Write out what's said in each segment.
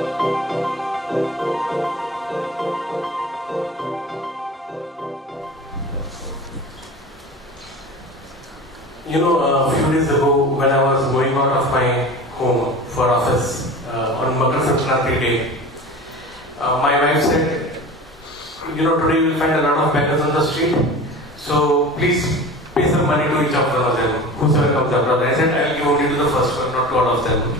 A few days ago, when I was going out of my home for office on Makar Sankranti day, my wife said, today you will find a lot of beggars on the street, so please pay some money to each of them, whosoever comes across. I said, I will give only to the first one, not to all of them.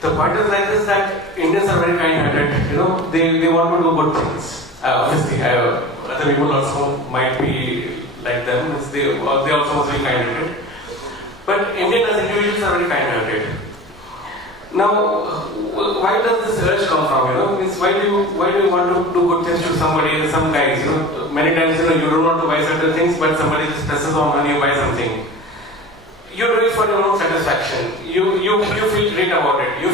The point is like this, that Indians are very kind-hearted, they want to do good things. Obviously, other people also might be like them, they also must be kind-hearted. But Indians as individuals are very kind-hearted. Now, why does this urge come from? Means why do you want to do good things to somebody, some guys? Many times you don't want to buy certain things, but somebody just presses on and you buy something. You do it for your own satisfaction. You feel great about it. You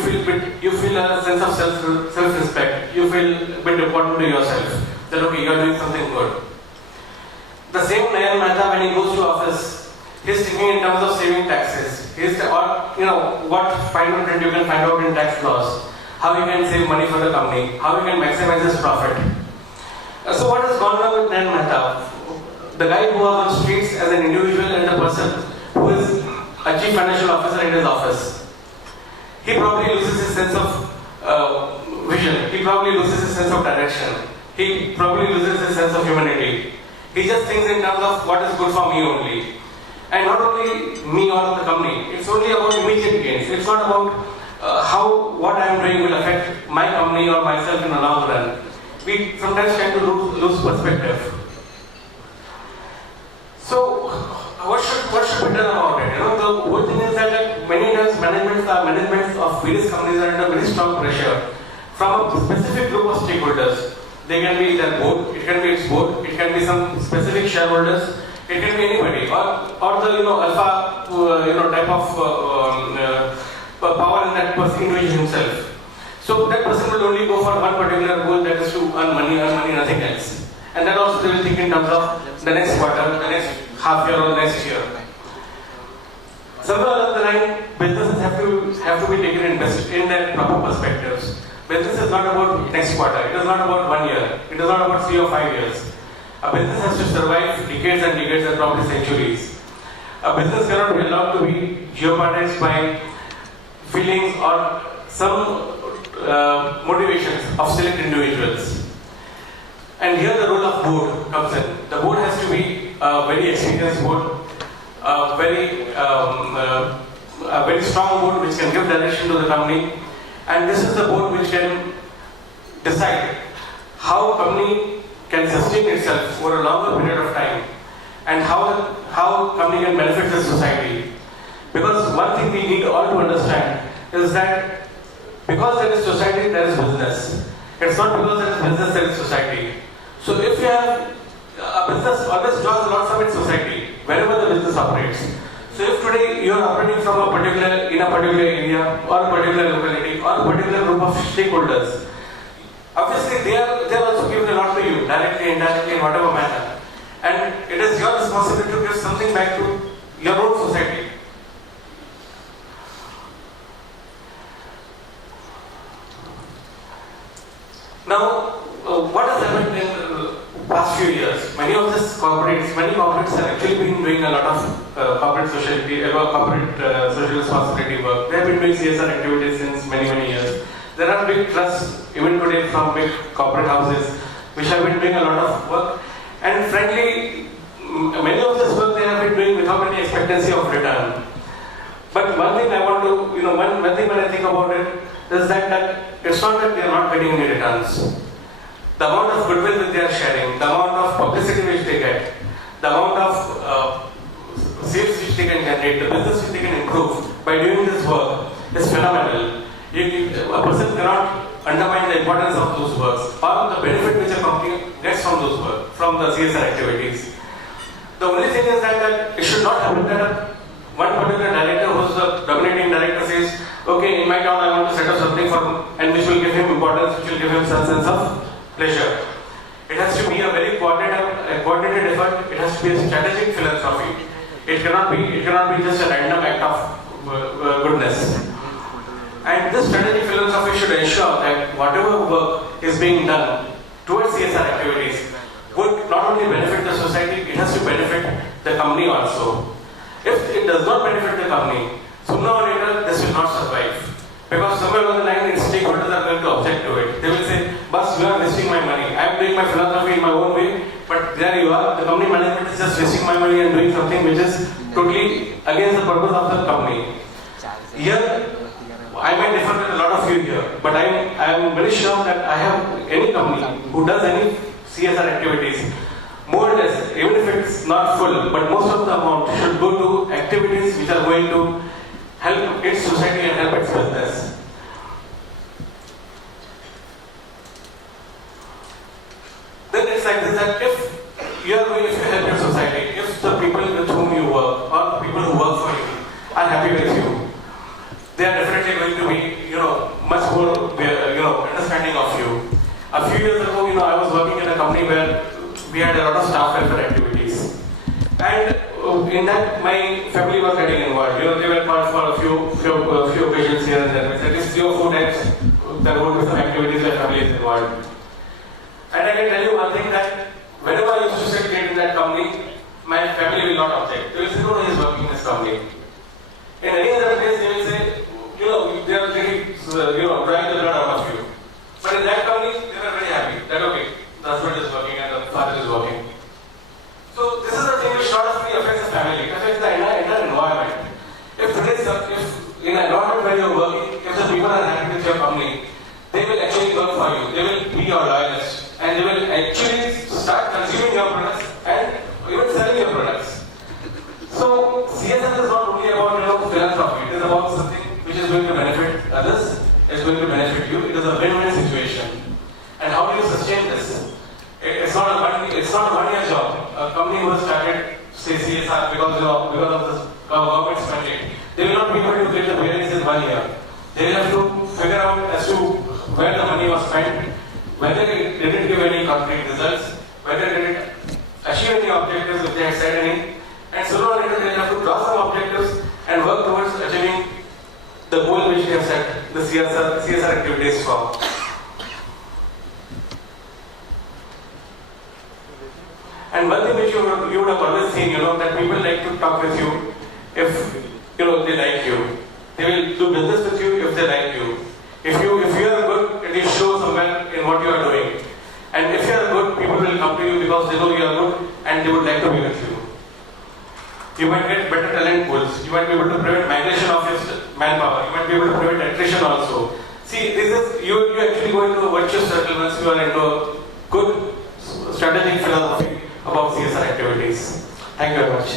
feel a sense of self-respect. You feel a bit important to yourself. That okay, you are doing something good. The same Nayan Mehta, when he goes to office, he's thinking in terms of saving taxes. What fine print you can find out in tax laws. How you can save money for the company. How you can maximize his profit. So what has gone wrong with Nayan Mehta? The guy who was on streets as an individual and the person who is a chief financial officer in his office, he probably loses his sense of vision. He probably loses his sense of direction. He probably loses his sense of humanity. He just thinks in terms of what is good for me only. And not only me or the company, it's only about immediate gains. It's not about how what I am doing will affect my company or myself in the long run. We sometimes tend to lose perspective. So, what should be done about it? The whole thing is that many times managements of various companies are under very strong pressure from a specific group of stakeholders. They can be their board, it can be its board, it can be some specific shareholders, it can be anybody, or the alpha type of power in that person, individual himself. So that person will only go for one particular goal, that is to earn money, nothing else. And that also they will think in terms of the next quarter, the next half year or next year. Somewhere along the line, businesses have to be taken in their proper perspectives. Business is not about next quarter, it is not about 1 year, it is not about 3 or 5 years. A business has to survive decades and decades and probably centuries. A business cannot be allowed to be jeopardized by feelings or some motivations of select individuals. And here the role of board comes in. The board has to be a very experienced board, a very strong board which can give direction to the company. And this is the board which can decide how company can sustain itself for a longer period of time and how company can benefit the society. Because one thing we need all to understand is that because there is society, there is business. It's not because there is business, there is society. So if you have a business always draws lots of its society, wherever the business operates. So if today you are operating in a particular area or a particular locality or a particular group of stakeholders, obviously they are also giving a lot to you, directly, indirectly, in whatever manner. And it is your responsibility to give something back to your own society. Now, what has happened in the past few years? Many corporates have actually been doing a lot of corporate social responsibility work. They have been doing CSR activities since many years. There are big trusts, even today, from big corporate houses, which have been doing a lot of work. And frankly, many of this work they have been doing without any expectancy of return. But one thing I want to, one thing when I think about it, is that it's not that they are not getting any returns. The amount of goodwill that they are sharing, the amount of publicity which they get, the amount of sales which they can generate, the business which they can improve by doing this work is phenomenal. A person cannot undermine the importance of those works or the benefit which a company gets from those work, from the CSR activities. The only thing is that it should not happen that one particular director who is the dominating director says, okay, in my town I want to set up something for him, and which will give him importance, which will give him some sense of pleasure. It has to be a very coordinated effort. It has to be a strategic philanthropy. It cannot be just a random act of goodness. And this strategic philanthropy should should ensure that whatever work is being done towards CSR activities would not only benefit the society, it has to benefit the company also. If it does not benefit the company, sooner or later this will not survive. Because somewhere along the line, its stakeholders are going to object to it. They will say, "Boss, you are wasting my money. I am doing my philanthropy in my own way, but there you are, the company management is just wasting my money and doing something which is totally against the purpose of the company." Here, I might differ with a lot of you here, but I am very sure that I have any company who does any CSR activities, more or less, even if it's not full, but most of the amount should go to activities which are going to help its society and help its business. Then it's like this, that if you are going to help your society, if the people with whom you work or the people who work for you are happy with you, they are definitely going to be, much more, understanding of you. A few years ago, I was working in a company where we had a lot of staff welfare activities, and in that my family was getting involved. They were called for a few occasions here and there. At least 3 or 4 times there would be some activities where family is involved. And I can tell you one thing, that whenever I used to sit late in that company, my family will not object. They will say, "No, he is working in this company." In any other place, they will say, they are really, drawing the blood out of you. But in that company, they were very happy that, okay, the husband is working and the father is working. So this is the thing which not only affects the family, it affects the entire environment. If in an environment where you are working, if the people are happy with your company, they will actually work for you. They will be your loyalists, and they will actually start consuming your products and even selling your products. So CSR is not only about philanthropy. It is about something which is going to benefit others. It's going to benefit you. It is a win-win situation. And how do you sustain this? It's not a one-year job. A company who has started, say, CSR because of the government spending, they will not be able to get the variance in 1 year. They will have to figure out as to where the money was spent, whether it didn't give any concrete results, whether it didn't achieve any objectives if they had set any, and sooner or later they will have to draw some objectives and work towards achieving the goal which they have set the CSR activities for. And one thing which you would have always seen, that people like to talk with you if they like you. They will do business with you if they like you. If you are good, it will show somewhere in what you are doing. And if you are good, people will come to you because they know you are good and they would like to be with you. You might get better talent pools. You might be able to prevent migration of your manpower. You might be able to prevent attrition also. See, this is you actually go into a virtuous circle once you are into a good strategic philosophy about CSR activities. Thank you very much.